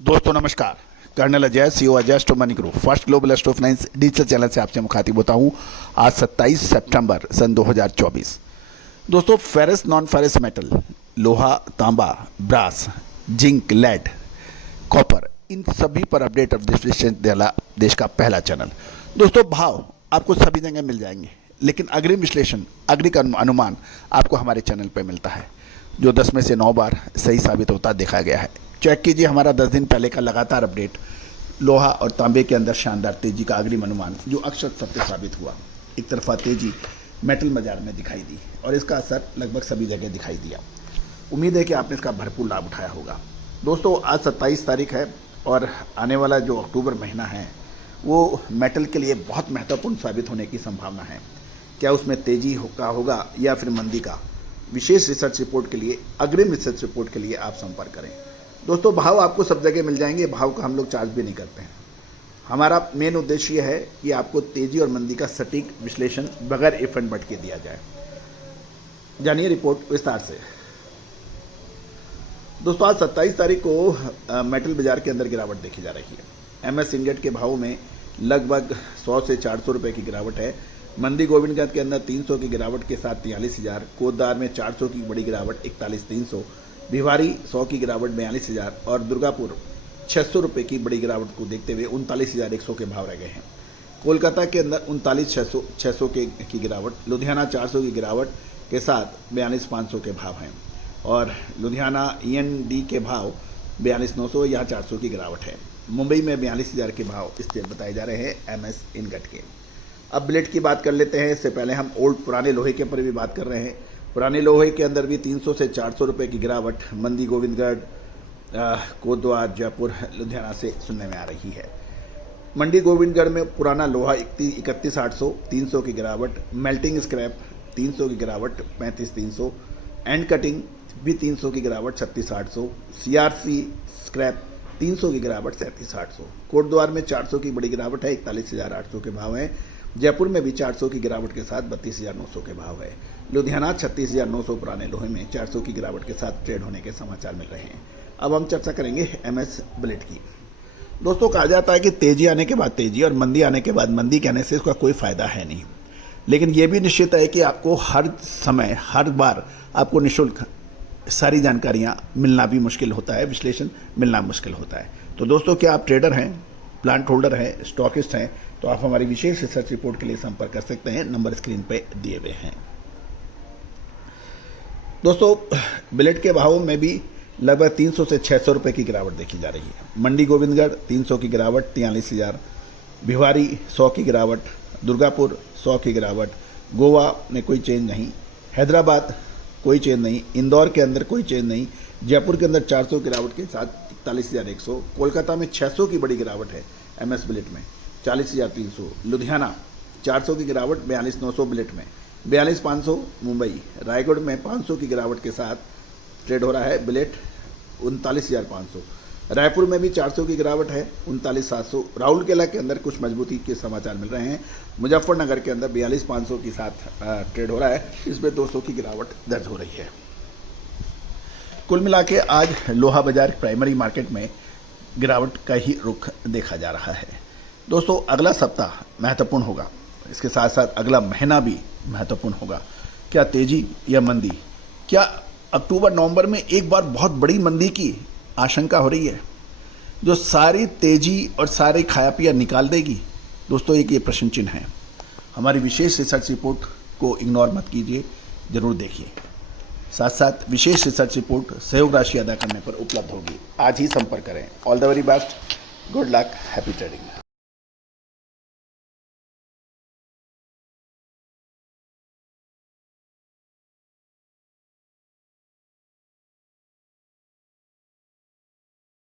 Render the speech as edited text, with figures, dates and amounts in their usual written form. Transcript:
दोस्तों नमस्कार। Colonel Ajay, CEO Ajay astro money group, first global astro finance digital channel से आपसे मुखातिब होता हूं। आज 27 सितंबर सन 2024। दोस्तों, फेरस नॉन फेरस मेटल, लोहा, तांबा, ब्रास, जिंक, लेड, कॉपर, इन सभी पर अपडेट ऑफ विश्लेषण देला देश का पहला चैनल। दोस्तों, भाव आपको सभी जगह मिल जाएंगे, लेकिन अग्रिम विश्लेषण, अग्रिम अनुमान आपको हमारे चैनल पर मिलता है, जो 10 में से 9 बार सही साबित होता देखा गया है। चेक कीजिए हमारा 10 दिन पहले का लगातार अपडेट, लोहा और तांबे के अंदर शानदार तेजी का अग्रिम अनुमान, जो अक्षर सत्य साबित हुआ। एक तरफा तेजी मेटल बाजार में दिखाई दी और इसका असर लगभग सभी जगह दिखाई दिया। उम्मीद है कि आपने इसका भरपूर लाभ उठाया होगा। दोस्तों, आज 27 तारीख है और आने वाला जो अक्टूबर महीना है वो मेटल के लिए बहुत महत्वपूर्ण साबित होने की संभावना है। क्या उसमें तेजी का होगा या फिर मंदी का? विशेष रिसर्च रिपोर्ट के लिए, अग्रिम रिसर्च रिपोर्ट के लिए आप संपर्क करें। दोस्तों, भाव आपको सब जगह मिल जाएंगे, भाव का हम लोग चार्ज भी नहीं करते हैं। हमारा मेन उद्देश्य यह है कि आपको तेजी और मंदी का सटीक विश्लेषण बगैर इफ एंड बट के दिया जाए। जानिए रिपोर्ट विस्तार से। दोस्तों, आज 27 तारीख को मेटल बाजार के अंदर गिरावट देखी जा रही है। एमएस इंडेक्स के भाव में लगभग 100 से 400 रुपये की गिरावट है। मंडी गोविंदगंज के अंदर 300 की गिरावट के साथ 43,000, कोतदार में 400 की बड़ी गिरावट 41,300, भिवारी 100 की गिरावट 42,000 और दुर्गापुर 600 रुपये की बड़ी गिरावट को देखते हुए 39,100 के भाव रह गए हैं। कोलकाता के अंदर 39,600 की गिरावट, लुधियाना 400 की गिरावट के साथ 42,500 के भाव हैं और लुधियाना END के भाव 42,900, यहाँ 400 की गिरावट है। मुंबई में 42,000 के भाव स्थिर बताए जा रहे हैं एमएस इनगट के। अब बिलेट की बात कर लेते हैं। इससे पहले हम पुराने लोहे के ऊपर भी बात कर रहे हैं। पुराने लोहे के अंदर भी 300 से 400 रुपये की गिरावट मंडी गोविंदगढ़, कोतवार, जयपुर, लुधियाना से सुनने में आ रही है। मंडी गोविंदगढ़ में पुराना लोहा 31,800, 300 की गिरावट, मेल्टिंग स्क्रैप 300 की गिरावट 35,300, एंड कटिंग भी 300 की गिरावट 36,800, CRC स्क्रैप 300 की गिरावट 37,800, कोटद्वार में 400 की बड़ी गिरावट है 41,800 के भाव हैं। जयपुर में भी 400 की गिरावट के साथ 32,900 के भाव है। लुधियाना 36,900 पुराने लोहे में 400 की गिरावट के साथ ट्रेड होने के समाचार मिल रहे हैं। अब हम चर्चा करेंगे एमएस बिलेट की। दोस्तों, कहा जाता है कि तेजी आने के बाद तेजी और मंदी आने के बाद मंदी कहने से इसका कोई फायदा है नहीं, लेकिन यह भी निश्चित है कि आपको हर समय, हर बार आपको निःशुल्क सारी जानकारियां मिलना भी मुश्किल होता है, विश्लेषण मिलना मुश्किल होता है। तो दोस्तों, क्या आप ट्रेडर हैं, प्लांट होल्डर हैं, स्टॉकिस्ट हैं, तो आप हमारी विशेष रिसर्च रिपोर्ट के लिए संपर्क कर सकते हैं। नंबर स्क्रीन पे दिए हुए हैं। दोस्तों, बिलेट के भावों में भी लगभग 300 से 600 रुपये की गिरावट देखी जा रही है। मंडी गोविंदगढ़ 300 की गिरावट 43,000, भिवारी 100 की गिरावट, दुर्गापुर 100 की गिरावट, गोवा में कोई चेंज नहीं, हैदराबाद कोई चेंज नहीं, इंदौर के अंदर कोई चेंज नहीं, जयपुर के अंदर 400 गिरावट के साथ 41,100, कोलकाता में 600 की बड़ी गिरावट है एमएस बिलेट में 40,300, लुधियाना 400 की गिरावट 42,900 बिलेट में, 42,500 मुंबई, रायगढ़ में 500 की गिरावट के साथ ट्रेड हो रहा है बिलेट 39,500, रायपुर में भी 400 की गिरावट है 39,700, राउरकेला के अंदर कुछ मजबूती के समाचार मिल रहे हैं, मुजफ्फरनगर के अंदर 42,500 के साथ ट्रेड हो रहा है, इसमें 200 की गिरावट दर्ज हो रही है। कुल मिला के आज लोहा बाजार प्राइमरी मार्केट में गिरावट का ही रुख देखा जा रहा है। दोस्तों, अगला सप्ताह महत्वपूर्ण होगा, इसके साथ साथ अगला महीना भी महत्वपूर्ण होगा। क्या तेजी या मंदी? क्या अक्टूबर नवंबर में एक बार बहुत बड़ी मंदी की आशंका हो रही है, जो सारी तेजी और सारे खाया पिया निकाल देगी? दोस्तों, एक ये प्रश्न चिन्ह है। हमारी विशेष रिसर्च रिपोर्ट को इग्नोर मत कीजिए, जरूर देखिए। साथ साथ विशेष रिसर्च रिपोर्ट सहयोग राशि अदा करने पर उपलब्ध होगी। आज ही संपर्क करें। All the very best, good luck, happy trading.